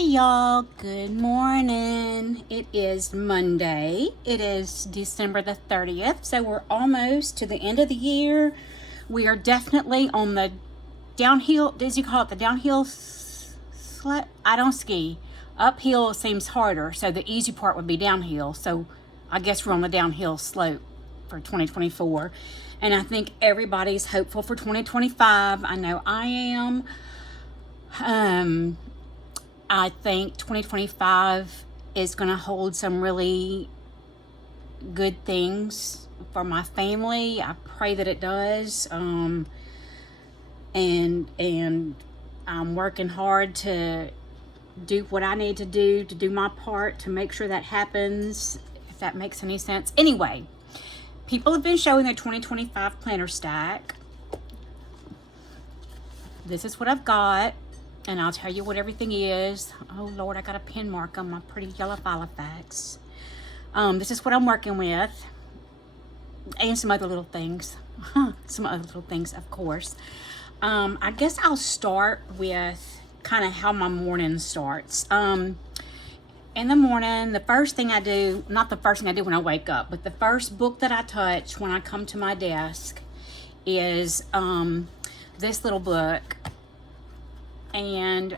Hey y'all, good morning. It is Monday. It is December the 30th, so we're almost to the end of the year. We are definitely on the downhill, does you call it the downhill sled? I don't ski. Uphill seems harder, so the easy part would be downhill. So I guess we're on the downhill slope for 2024. And I think everybody's hopeful for 2025. I know I am. I think 2025 is going to hold some really good things for my family. I pray that it does. And I'm working hard to do what I need to do my part to make sure that happens, if that makes any sense. Anyway, people have been showing their 2025 planner stack. This is what I've got. And I'll tell you what everything is. Oh, Lord, I got a pin mark on my pretty yellow Filofax. This is what I'm working with. And some other little things. Some other little things, of course. I guess I'll start with kind of how my morning starts. In the morning, the first thing I do, not the first thing I do when I wake up, but the first book that I touch when I come to my desk is this little book. And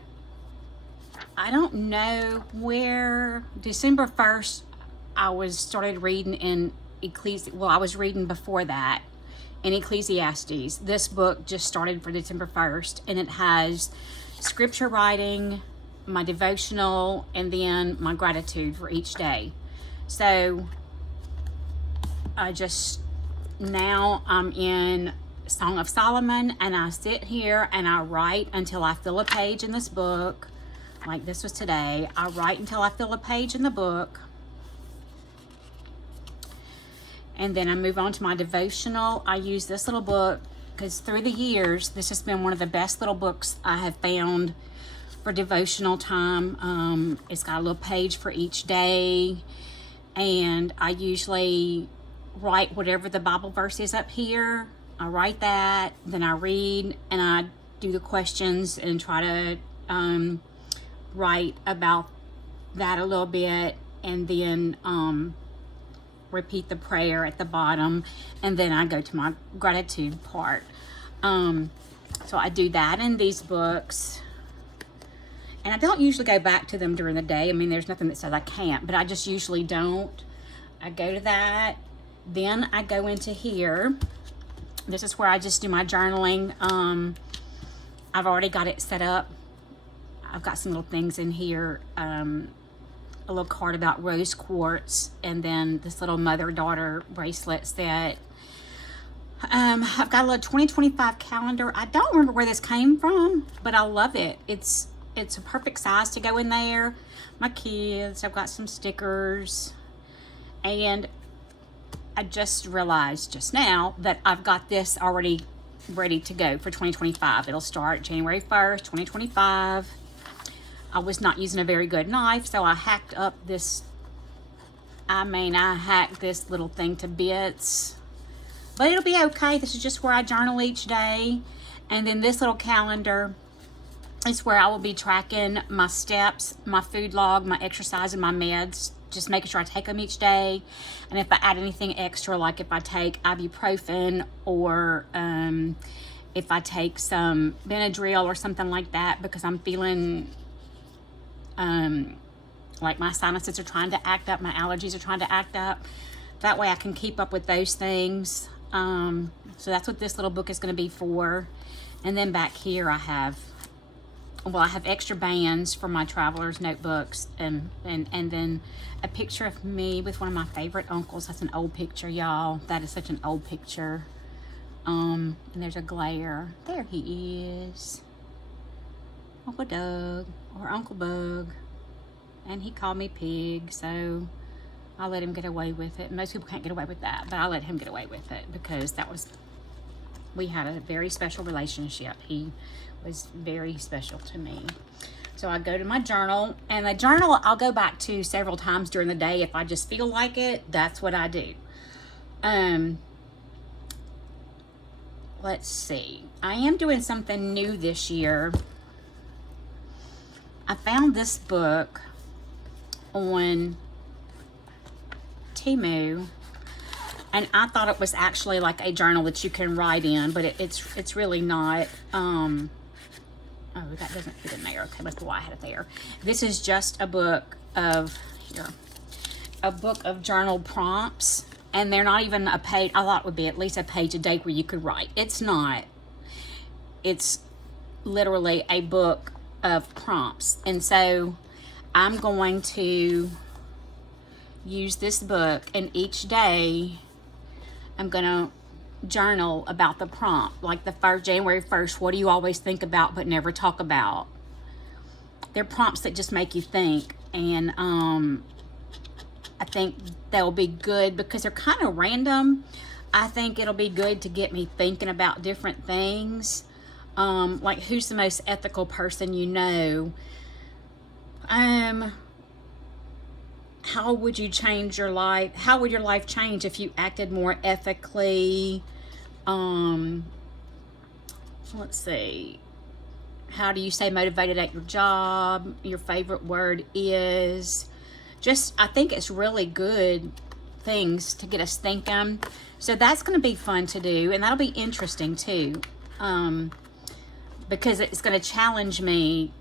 I don't know where, December 1st, I started reading in I was reading before that in Ecclesiastes. This book just started for December 1st, and it has scripture writing, my devotional, and then my gratitude for each day. So now I'm in Song of Solomon, and I sit here and I write until I fill a page in this book. Like this was today. I write until I fill a page in the book. And then I move on to my devotional. I use this little book because through the years, this has been one of the best little books I have found for devotional time. It's got a little page for each day. And I usually write whatever the Bible verse is up here. I write that, then I read, and I do the questions and try to write about that a little bit, and then repeat the prayer at the bottom, and then I go to my gratitude part. So I do that in these books, and I don't usually go back to them during the day. I mean, there's nothing that says I can't, but I just usually don't. I go to that, then I go into here. This is where I just do my journaling. I've already got it set up. I've got some little things in here. A little card about rose quartz, and then this little mother-daughter bracelet set. I've got a little 2025 calendar. I don't remember where this came from, but I love it. It's a perfect size to go in there. My kids, I've got some stickers, and I just realized just now that I've got this already ready to go for 2025. It'll start January 1st, 2025. I was not using a very good knife, so I hacked up this. I hacked this little thing to bits. But it'll be okay. This is just where I journal each day. And then this little calendar is where I will be tracking my steps, my food log, my exercise, and my meds. Just making sure I take them each day. And if I add anything extra, like if I take ibuprofen or if I take some Benadryl or something like that, because I'm feeling like my sinuses are trying to act up, my allergies are trying to act up. That way I can keep up with those things. So that's what this little book is going to be for. And then back here I have extra bands for my traveler's notebooks, and then a picture of me with one of my favorite uncles. That's an old picture, y'all. That is such an old picture. And there's a glare. There he is. Uncle Doug, or Uncle Bug. And he called me Pig, so I let him get away with it. Most people can't get away with that, but I let him get away with it because we had a very special relationship. He was very special to me. So I go to my journal, and the journal I'll go back to several times during the day if I just feel like it. That's what I do. Let's see. I am doing something new this year. I found this book on Temu, and I thought it was actually like a journal that you can write in, but it's really not. Oh, that doesn't fit in there. Okay, that's why I had it there. This is just a book of, here, a book of journal prompts, and they're not even a page. I thought it would be at least a page a day where you could write. It's not. It's literally a book of prompts, and so I'm going to use this book, and each day I'm going to journal about the prompt. Like the January 1st, what do you always think about but never talk about? They're prompts that just make you think, and I think they'll be good because they're kind of random. I think it'll be good to get me thinking about different things. Like, who's the most ethical person you know? How would you change your life? How would your life change if you acted more ethically? Let's see. How do you stay motivated at your job? Your favorite word is. Just, I think it's really good things to get us thinking. So that's going to be fun to do, and that'll be interesting too. Because it's going to challenge me,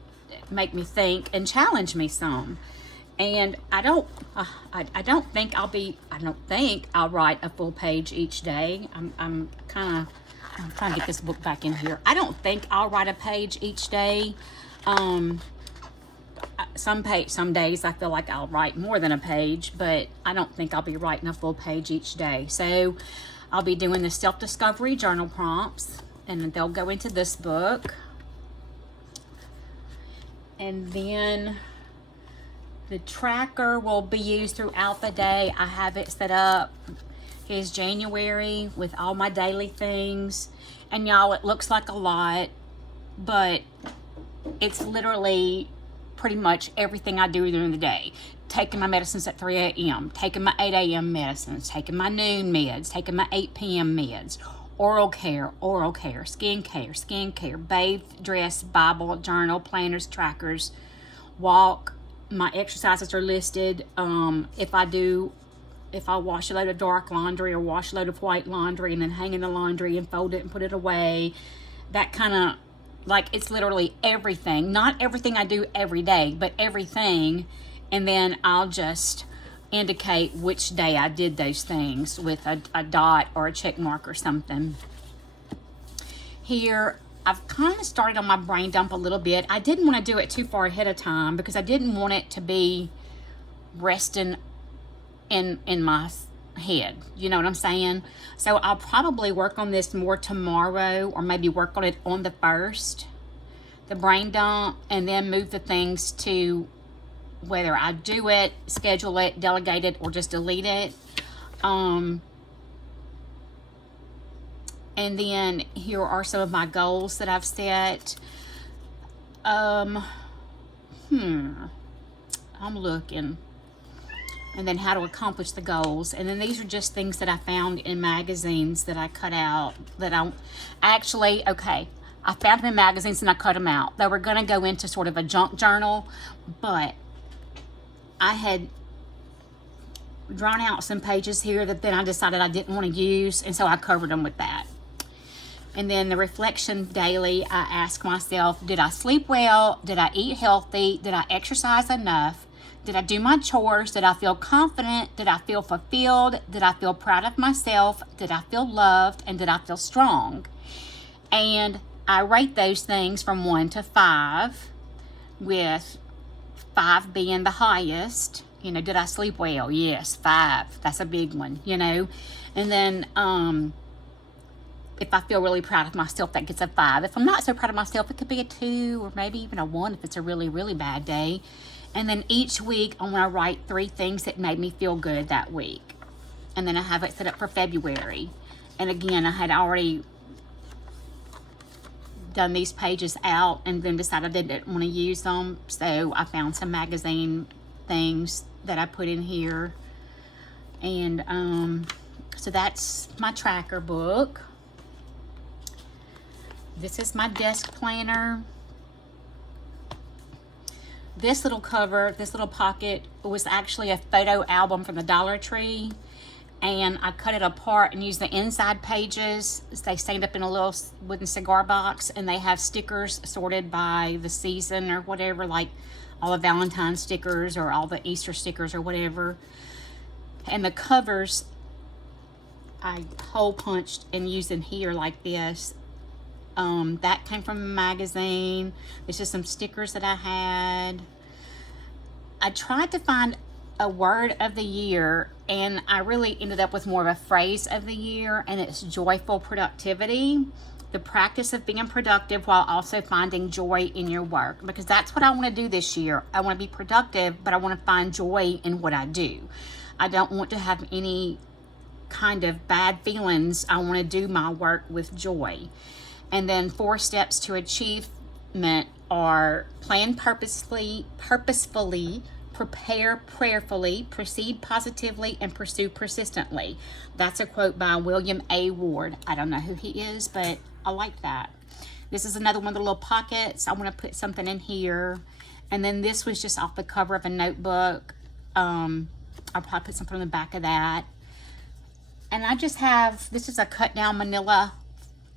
make me think, and challenge me some. And I don't think I'll write a full page each day. I'm trying to get this book back in here. I don't think I'll write a page each day. Some days I feel like I'll write more than a page, but I don't think I'll be writing a full page each day. So I'll be doing the self-discovery journal prompts, and they'll go into this book. And then the tracker will be used throughout the day. I have it set up. Here's January with all my daily things. And y'all, it looks like a lot, but it's literally pretty much everything I do during the day. Taking my medicines at 3 a.m., taking my 8 a.m. medicines, taking my noon meds, taking my 8 p.m. meds, oral care, skin care, bathe, dress, Bible, journal, planners, trackers, walk. My exercises are listed. If I wash a load of dark laundry or wash a load of white laundry and then hang in the laundry and fold it and put it away, that kind of, like, it's literally everything. Not everything I do every day, but everything. And then I'll just indicate which day I did those things with a dot or a check mark or something. Here, I've kind of started on my brain dump a little bit. I didn't want to do it too far ahead of time because I didn't want it to be resting in my head. You know what I'm saying? So I'll probably work on this more tomorrow, or maybe work on it on the 1st, the brain dump, and then move the things to whether I do it, schedule it, delegate it, or just delete it. And then here are some of my goals that I've set. I'm looking. And then how to accomplish the goals. And then these are just things that I found in magazines that I cut out. I found them in magazines and I cut them out. They were going to go into sort of a junk journal, but I had drawn out some pages here that then I decided I didn't want to use, and so I covered them with that. And then the reflection daily, I ask myself, did I sleep well? Did I eat healthy? Did I exercise enough? Did I do my chores? Did I feel confident? Did I feel fulfilled? Did I feel proud of myself? Did I feel loved? And did I feel strong? And I rate those things from 1 to 5, with 5 being the highest. You know, did I sleep well? Yes, 5. That's a big one, you know. And then if I feel really proud of myself, that gets a 5. If I'm not so proud of myself, it could be a 2 or maybe even a 1 if it's a really, really bad day. And then each week, I'm going to write 3 things that made me feel good that week. And then I have it set up for February. And again, I had already done these pages out and then decided I didn't want to use them. So I found some magazine things that I put in here. And so that's my tracker book. This is my desk planner. This little cover, this little pocket was actually a photo album from the Dollar Tree, and I cut it apart and used the inside pages. They stand up in a little wooden cigar box, and they have stickers sorted by the season or whatever, like all the Valentine stickers or all the Easter stickers or whatever. And the covers I hole punched and used in here like this. That came from a magazine. This is some stickers that I had. I tried to find a word of the year, and I really ended up with more of a phrase of the year, and it's joyful productivity. The practice of being productive while also finding joy in your work, because that's what I want to do this year. I want to be productive, but I want to find joy in what I do. I don't want to have any kind of bad feelings. I want to do my work with joy. And then 4 steps to achievement are plan purposefully, prepare prayerfully, proceed positively, and pursue persistently. That's a quote by William A. Ward. I don't know who he is, but I like that. This is another one of the little pockets. I want to put something in here. And then this was just off the cover of a notebook. I'll probably put something on the back of that. And I just have, this is a cut down manila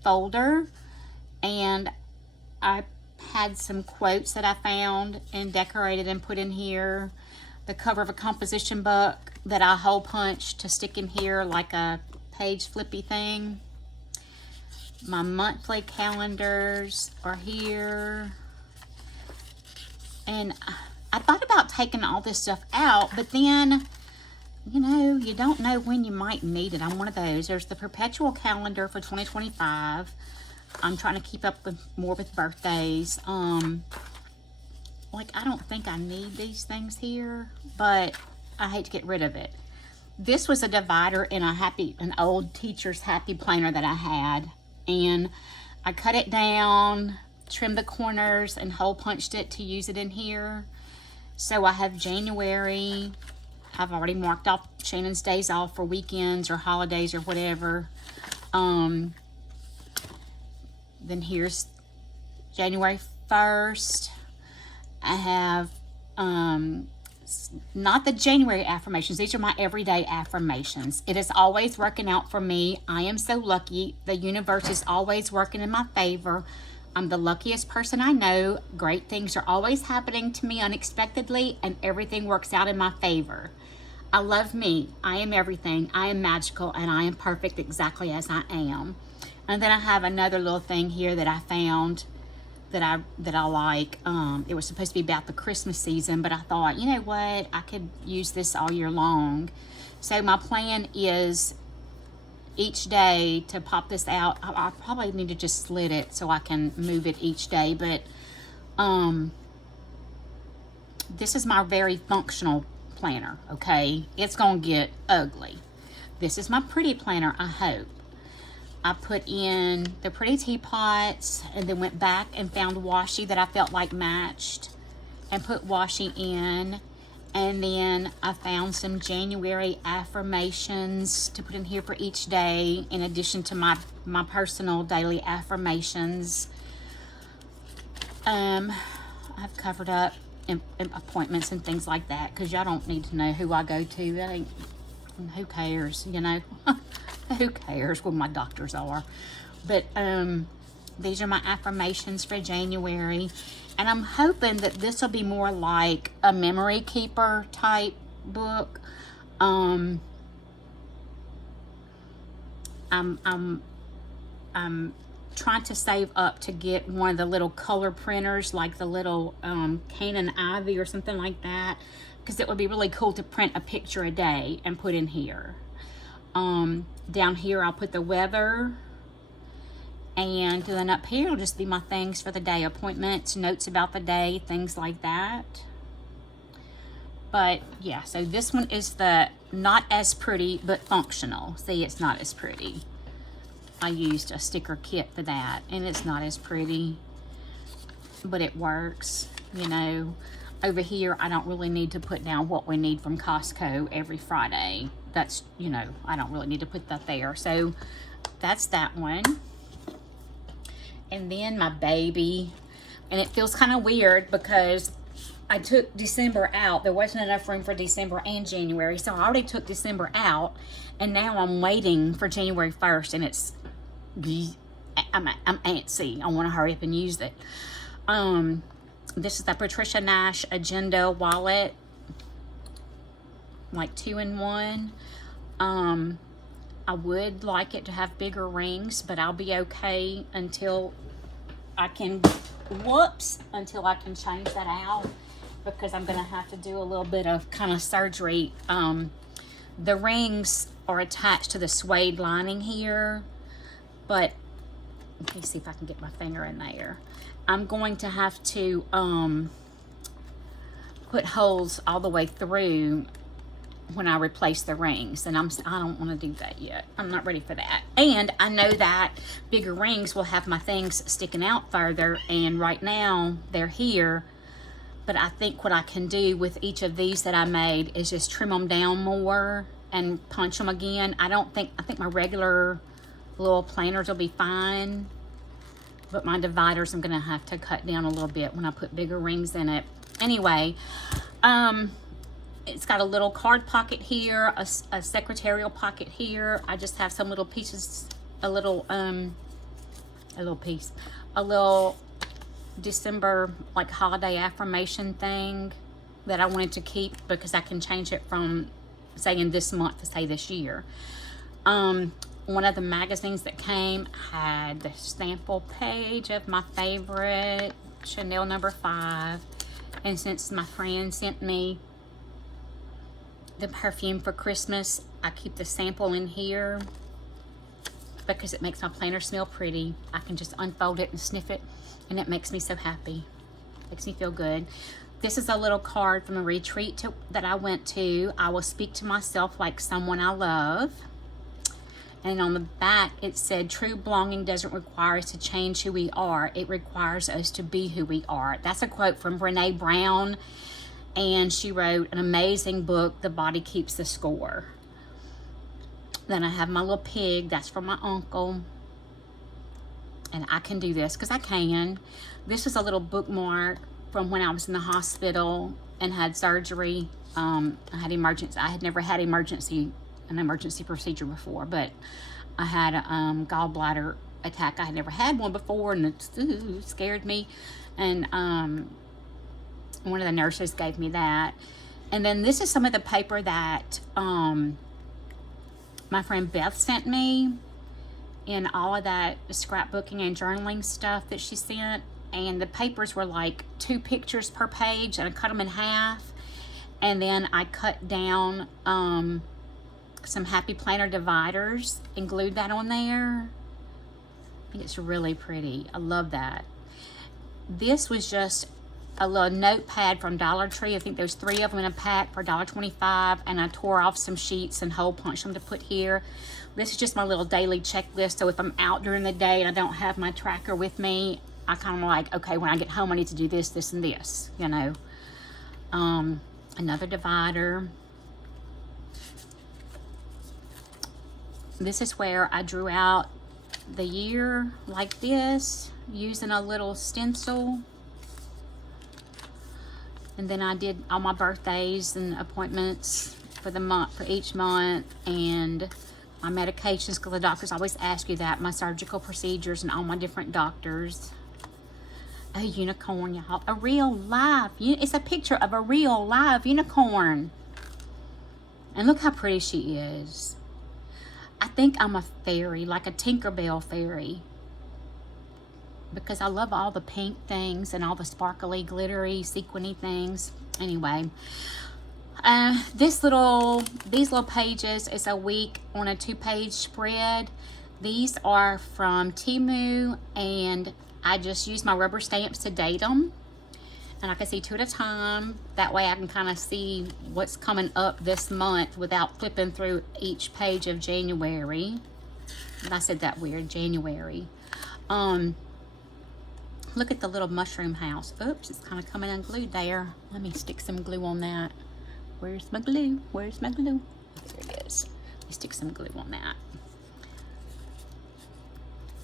folder. And I had some quotes that I found and decorated and put in here. The cover of a composition book that I hole punched to stick in here like a page flippy thing. My monthly calendars are here. And I thought about taking all this stuff out, but then, you know, you don't know when you might need it. I'm one of those. There's the perpetual calendar for 2025. I'm trying to keep up with more with birthdays. Like, I don't think I need these things here, but I hate to get rid of it. This was a divider in an old teacher's happy planner that I had, and I cut it down, trimmed the corners, and hole punched it to use it in here. So I have January. I've already marked off Shannon's days off for weekends or holidays or whatever. Then here's January 1st. I have not the January affirmations. These are my everyday affirmations. It is always working out for me. I am so lucky. The universe is always working in my favor. I'm the luckiest person I know. Great things are always happening to me unexpectedly, and everything works out in my favor. I love me. I am everything. I am magical, and I am perfect exactly as I am. And then I have another little thing here that I found that I like. It was supposed to be about the Christmas season, but I thought, you know what, I could use this all year long. So my plan is each day to pop this out. I probably need to just slit it so I can move it each day, but this is my very functional planner, okay? It's gonna get ugly. This is my pretty planner, I hope. I put in the pretty teapots and then went back and found washi that I felt like matched and put washi in. And then I found some January affirmations to put in here for each day, in addition to my personal daily affirmations. I've covered up appointments and things like that, because y'all don't need to know who I go to. That ain't, who cares, you know? Who cares what my doctors are? But these are my affirmations for January. And I'm hoping that this will be more like a memory keeper type book. I'm trying to save up to get one of the little color printers, like the little Canon Ivy or something like that, because it would be really cool to print a picture a day and put in here. Down here I'll put the weather, and then up here will just be my things for the day, appointments, notes about the day, things like that. But yeah, so this one is the not as pretty but functional. See, it's not as pretty. I used a sticker kit for that, and it's not as pretty, but it works, you know. Over here, I don't really need to put down what we need from Costco every Friday. That's, you know, I don't really need to put that there. So that's that one. And then my baby, and it feels kind of weird because I took December out. There wasn't enough room for December and January, so I already took December out, and now I'm waiting for January 1st, and it's, I'm antsy. I want to hurry up and use it. This is the Patricia Nash Agenda wallet, like 2-in-1. I would like it to have bigger rings, but I'll be okay until I can, until I can change that out, because I'm going to have to do a little bit of kind of surgery. The rings are attached to the suede lining here, but let me see if I can get my finger in there. I'm going to have to put holes all the way through when I replace the rings, and I don't want to do that yet. I'm not ready for that. And I know that bigger rings will have my things sticking out further, and right now they're here. But I think what I can do with each of these that I made is just trim them down more and punch them again. I think my regular little planners will be fine, but my dividers I'm gonna have to cut down a little bit when I put bigger rings in it. Anyway, it's got a little card pocket here, a secretarial pocket here. I just have some little pieces, a little December like holiday affirmation thing that I wanted to keep, because I can change it from saying this month to say this year. One of the magazines that came had the sample page of my favorite Chanel No. 5. And since my friend sent me the perfume for Christmas, I keep the sample in here because it makes my planner smell pretty. I can just unfold it and sniff it, and it makes me so happy. Makes me feel good. This is a little card from a retreat that I went to. I will speak to myself like someone I love. And on the back, it said, true belonging doesn't require us to change who we are. It requires us to be who we are. That's a quote from Brené Brown. And she wrote an amazing book, The Body Keeps the Score. Then I have my little pig. That's from my uncle. And I can do this because I can. This is a little bookmark from when I was in the hospital and had surgery. I had never had an emergency procedure before, but I had a gallbladder attack. I had never had one before, and it scared me. And one of the nurses gave me that. And then this is some of the paper that my friend Beth sent me, in all of that scrapbooking and journaling stuff that she sent. And the papers were like 2 pictures per page, and I cut them in half. And then I cut down some Happy Planner dividers and glued that on there. I think it's really pretty. I love that. This was just a little notepad from Dollar Tree. I think there's 3 of them in a pack for $1.25, and I tore off some sheets and hole punched them to put here. This is just my little daily checklist, so if I'm out during the day and I don't have my tracker with me, I kind of like, okay, when I get home I need to do this, this, and this, you know. Another divider. This is where I drew out the year like this, using a little stencil. And then I did all my birthdays and appointments for the month, for each month, and my medications, because the doctors always ask you that, my surgical procedures and all my different doctors. A unicorn, y'all. A real live, it's a picture of a real live unicorn. And look how pretty she is. I think I'm a fairy, like a Tinkerbell fairy, because I love all the pink things and all the sparkly, glittery, sequiny things. Anyway, these little pages is a week on a 2-page spread. These are from Temu, and I just use my rubber stamps to date them, and I can see 2 at a time. That way I can kind of see what's coming up this month without flipping through each page of January. And I said that weird, January. Look at the little mushroom house. Oops, it's kind of coming unglued there. Let me stick some glue on that. Where's my glue? Where's my glue? There it is. Let me stick some glue on that.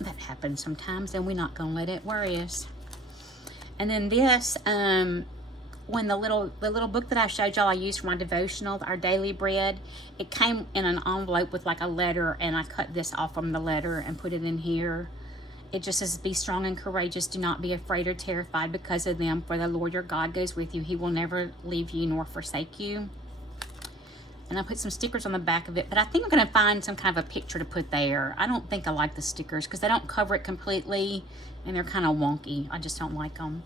That happens sometimes, and we're not gonna let it worry us. And then this when the little book that I showed y'all I used for my devotional, our daily bread, it came in an envelope with like a letter, and I cut this off from the letter and put it in here. It just says, be strong and courageous. Do not be afraid or terrified because of them, for the Lord your God goes with you. He will never leave you nor forsake you. And I put some stickers on the back of it, but I think I'm going to find some kind of a picture to put there. I don't think I like the stickers because they don't cover it completely, and they're kind of wonky. I just don't like them.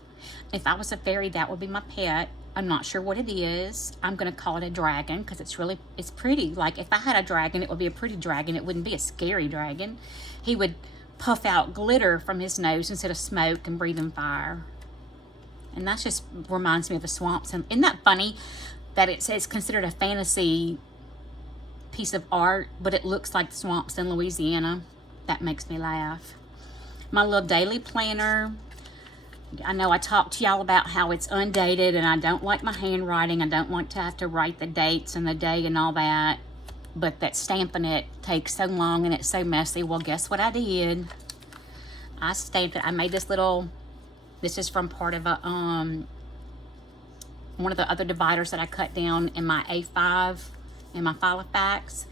If I was a fairy, that would be my pet. I'm not sure what it is. I'm going to call it a dragon because it's pretty. Like, if I had a dragon, it would be a pretty dragon. It wouldn't be a scary dragon. He would puff out glitter from his nose instead of smoke and breathing fire. And that just reminds me of the swamps. And isn't that funny that it says considered a fantasy piece of art, but it looks like the swamps in Louisiana? That makes me laugh. My little daily planner. I know I talked to y'all about how it's undated, and I don't like my handwriting. I don't want to have to write the dates and the day and all that. But that stamping it takes so long and it's so messy. Well, guess what I did? I stamped it. I made this little, this is from part of a, one of the other dividers that I cut down in my A5, in my Filofax.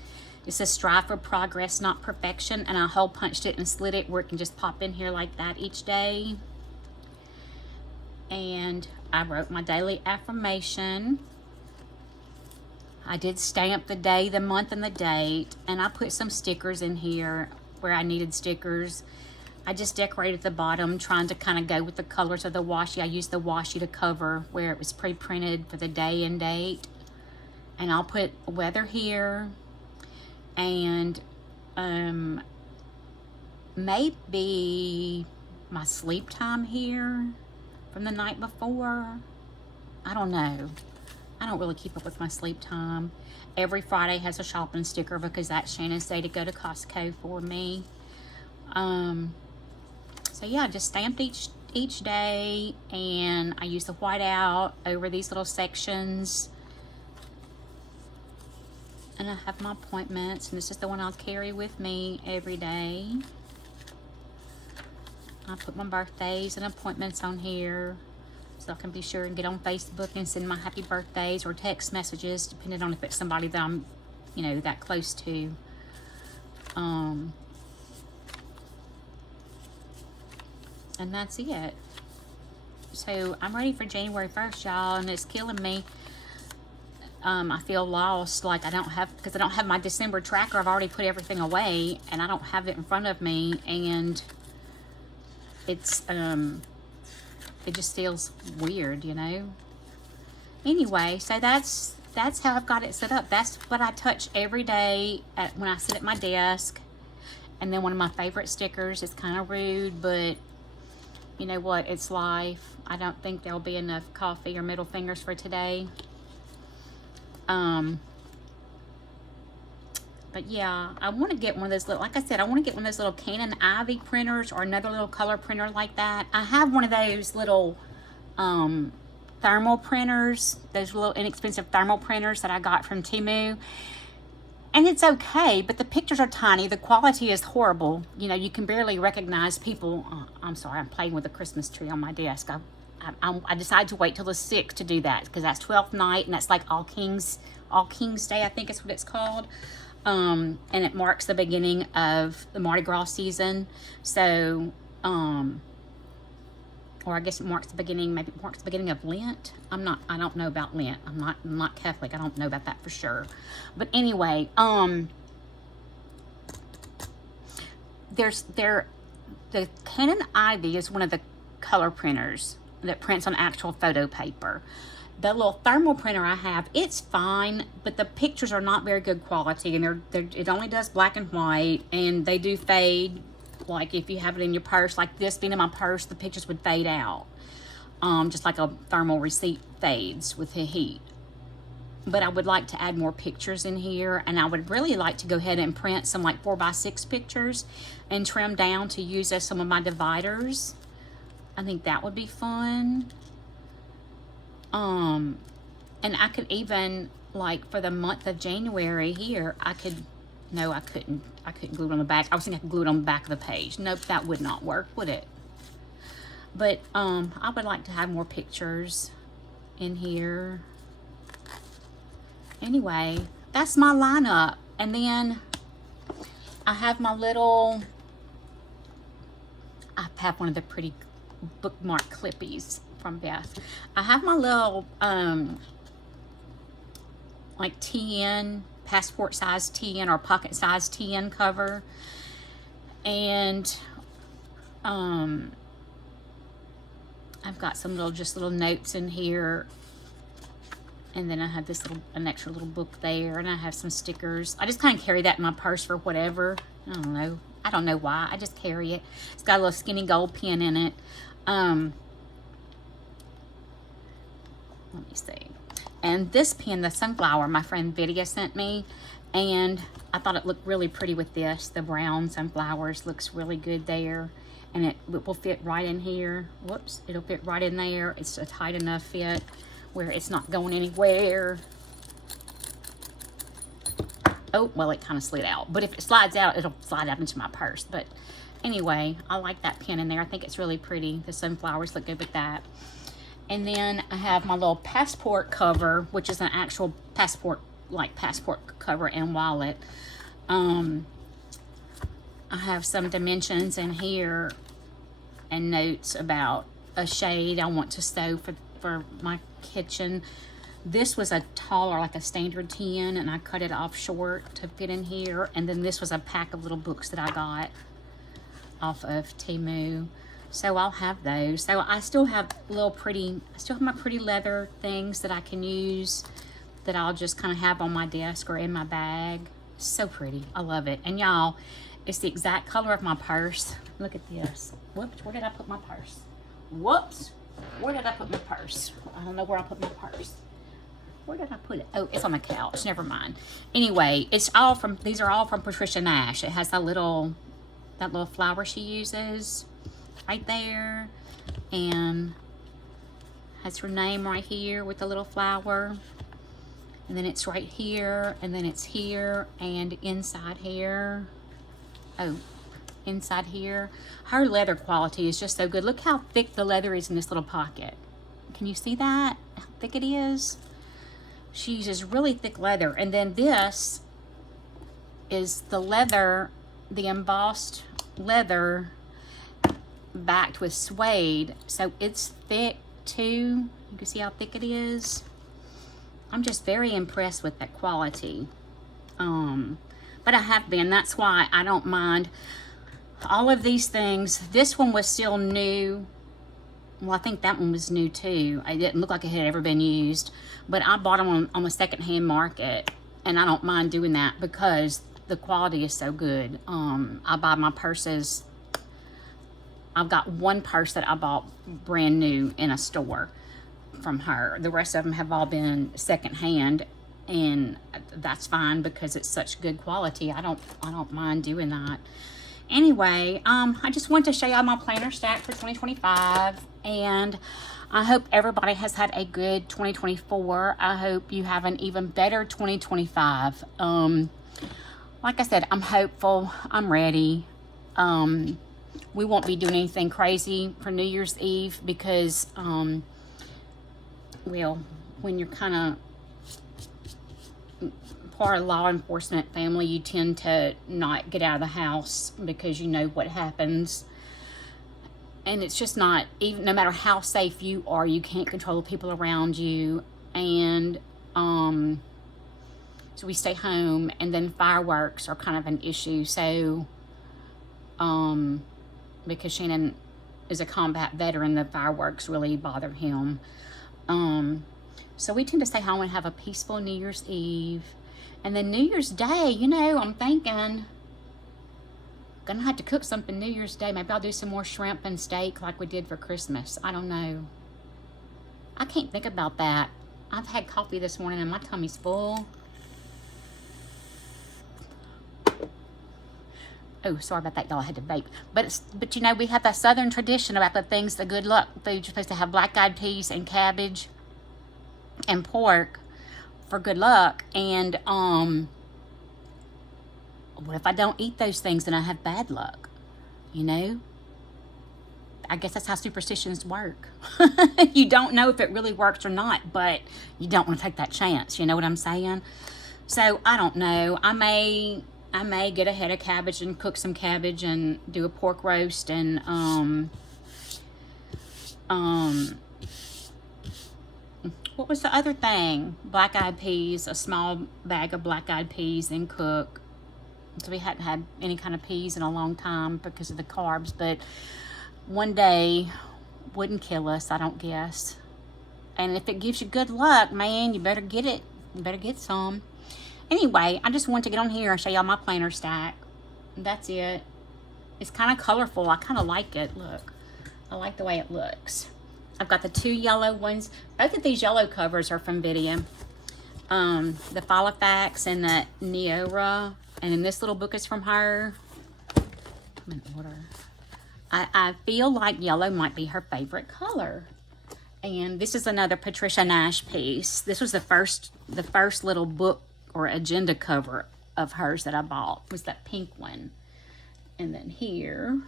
It says strive for progress, not perfection. And I hole punched it and slid it where it can just pop in here like that each day. And I wrote my daily affirmation. I did stamp the day, the month, and the date, and I put some stickers in here where I needed stickers. I just decorated the bottom, trying to kind of go with the colors of the washi. I used the washi to cover where it was pre-printed for the day and date. And I'll put weather here, and maybe my sleep time here from the night before. I don't know. I don't really keep up with my sleep time. Every Friday has a shopping sticker because that's Shannon's day to go to Costco for me. So yeah, I just stamped each day, and I use the whiteout over these little sections. And I have my appointments, and this is the one I'll carry with me every day. I put my birthdays and appointments on here, so I can be sure and get on Facebook and send my happy birthdays or text messages, depending on if it's somebody that I'm, you know, that close to. And that's it. So I'm ready for January 1st, y'all, and it's killing me. I feel lost, like because I don't have my December tracker. I've already put everything away, and I don't have it in front of me, and it's, it just feels weird, you know. Anyway, so that's how I've got it set up. That's what I touch every day when I sit at my desk. And then one of my favorite stickers, it's kind of rude, but you know what, it's life. I don't think there'll be enough coffee or middle fingers for today. But yeah, I want to get one of those little, like I said, I want to get one of those little Canon Ivy printers or another little color printer like that. I have one of those little thermal printers, those little inexpensive thermal printers that I got from Temu. And it's okay, but the pictures are tiny. The quality is horrible. You know, you can barely recognize people. I'm sorry, I'm playing with a Christmas tree on my desk. I decided to wait till the 6th to do that because that's 12th night, and that's like All Kings Day, I think is what it's called. And it marks the beginning of the Mardi Gras season. So, or I guess it marks the beginning, maybe it marks the beginning of Lent. I don't know about Lent. I'm not Catholic. I don't know about that for sure. But anyway, the Canon Ivy is one of the color printers that prints on actual photo paper. The little thermal printer I have, it's fine, but the pictures are not very good quality, and it only does black and white, and they do fade. Like if you have it in your purse, like this being in my purse, the pictures would fade out, just like a thermal receipt fades with the heat. But I would like to add more pictures in here, and I would really like to go ahead and print some like 4x6 pictures and trim down to use as some of my dividers. I think that would be fun. And I could even, like, for the month of January here, I couldn't glue it on the back. I was thinking I could glue it on the back of the page. Nope, that would not work, would it? But I would like to have more pictures. in here. Anyway, that's my lineup. And then I have my little, I have one of the pretty bookmark clippies from Beth. I have my little like TN, passport size TN or pocket size TN cover. And I've got some little notes in here. And then I have this an extra little book there, and I have some stickers. I just kind of carry that in my purse for whatever. I don't know why. I just carry it. It's got a little skinny gold pen in it. Let me see. And this pen, the sunflower, my friend Vidya sent me, and I thought it looked really pretty with this. The brown sunflowers looks really good there, and it will fit right in here. Whoops, it'll fit right in there. It's a tight enough fit where it's not going anywhere. Oh, well, it kind of slid out. But if it slides out, it'll slide up into my purse. But anyway, I like that pen in there. I think it's really pretty. The sunflowers look good with that. And then I have my little passport cover, which is an actual passport cover and wallet. I have some dimensions in here and notes about a shade I want to sew for my kitchen. This was a taller, like a standard 10, and I cut it off short to fit in here. And then this was a pack of little books that I got off of Temu. So I'll have those. So I still have my pretty leather things that I can use, that I'll just kind of have on my desk or in my bag. So pretty. I love it. And y'all, it's the exact color of my purse. Look at this. Whoops, where did I put my purse? Whoops. Where did I put my purse? I don't know where I put my purse. Where did I put it? Oh, it's on the couch. Never mind. Anyway, these are all from Patricia Nash. It has that little flower she uses right there, and has her name right here with the little flower. And then it's right here, and then it's here, and inside here. Oh, inside here. Her leather quality is just so good. Look how thick the leather is in this little pocket. Can you see that? How thick it is? She uses really thick leather. And then this is the leather, the embossed leather backed with suede. So it's thick too. You can see how thick it is. I'm just very impressed with that quality. But I have been. That's why I don't mind all of these things. This one was still new. Well, I think that one was new too. It didn't look like it had ever been used. But I bought them on the secondhand market. And I don't mind doing that because the quality is so good. I buy my purses. I've got one purse that I bought brand new in a store from her. The rest of them have all been secondhand, and that's fine because it's such good quality. I don't mind doing that. Anyway, I just wanted to show y'all my planner stack for 2025, and I hope everybody has had a good 2024. I hope you have an even better 2025. Like I said, I'm hopeful. I'm ready. We won't be doing anything crazy for New Year's Eve because, well, when you're kind of part of law enforcement family, you tend to not get out of the house because you know what happens. And it's just not, even no matter how safe you are, you can't control the people around you. And so we stay home, and then fireworks are kind of an issue. So because Shannon is a combat veteran, the fireworks really bother him. So we tend to stay home and have a peaceful New Year's Eve. And then New Year's Day, you know, I'm thinking, gonna have to cook something New Year's Day. Maybe I'll do some more shrimp and steak like we did for Christmas. I don't know. I can't think about that. I've had coffee this morning and my tummy's full. Oh, sorry about that, y'all. I had to vape. But you know, we have that Southern tradition about the things, the good luck food. You're supposed to have black-eyed peas and cabbage and pork for good luck. And what if I don't eat those things and I have bad luck? You know? I guess that's how superstitions work. You don't know if it really works or not, but you don't want to take that chance. You know what I'm saying? So I don't know. I may get a head of cabbage and cook some cabbage and do a pork roast and what was the other thing? Black-eyed peas, a small bag of black-eyed peas and cook. So we hadn't had any kind of peas in a long time because of the carbs, but one day wouldn't kill us, I don't guess. And if it gives you good luck, man, you better get it. You better get some. Anyway, I just wanted to get on here and show y'all my planner stack. That's it. It's kind of colorful. I kind of like it. Look, I like the way it looks. I've got the 2 yellow ones. Both of these yellow covers are from Vidia. The Filofax and the Neora. And then this little book is from her. I'm in order. I feel like yellow might be her favorite color. And this is another Patricia Nash piece. This was the first little book or agenda cover of hers that I bought. Was that pink one. And then here.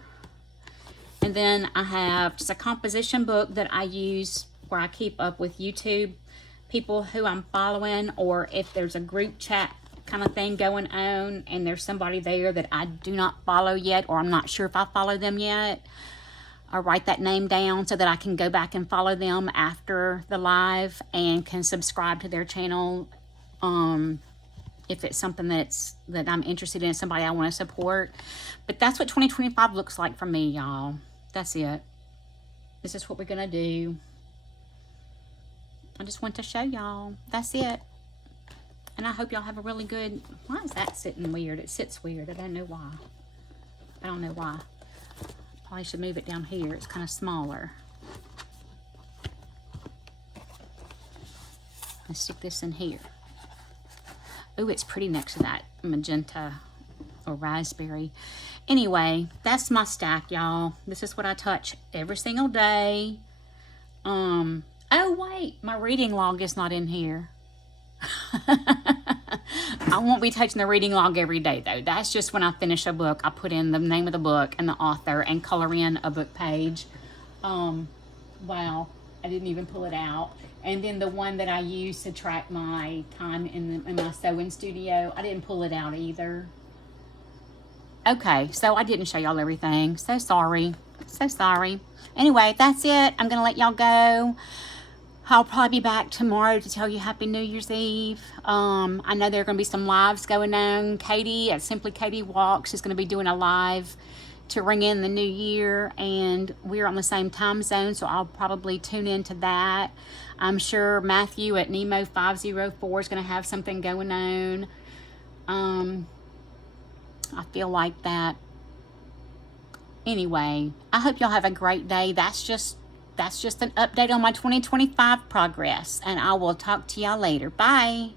And then I have just a composition book that I use where I keep up with YouTube people who I'm following, or if there's a group chat kind of thing going on and there's somebody there that I do not follow yet, or I'm not sure if I follow them yet, I write that name down so that I can go back and follow them after the live and can subscribe to their channel if it's something that I'm interested in, somebody I want to support. But that's what 2025 looks like for me, y'all. That's it. This is what we're gonna do. I just want to show y'all. That's it. And I hope y'all have a really good... Why is that sitting weird? It sits weird. I don't know why. I don't know why. Probably should move it down here. It's kind of smaller. Let's stick this in here. Ooh, it's pretty next to that magenta or raspberry. Anyway, that's my stack, y'all. This is what I touch every single day. Oh, wait. My reading log is not in here. I won't be touching the reading log every day, though. That's just when I finish a book. I put in the name of the book and the author and color in a book page. Wow. I didn't even pull it out. And then the one that I use to track my time in my sewing studio, I didn't pull it out either. Okay, so I didn't show y'all everything. So sorry. So sorry. Anyway, that's it. I'm going to let y'all go. I'll probably be back tomorrow to tell you Happy New Year's Eve. I know there are going to be some lives going on. Katie at Simply Katie Walks is going to be doing a live to ring in the new year, and we're on the same time zone, so I'll probably tune into that. I'm sure Matthew at Nemo 504 is going to have something going on. I feel like that. Anyway, I hope y'all have a great day. That's just an update on my 2025 progress, and I will talk to y'all later. Bye.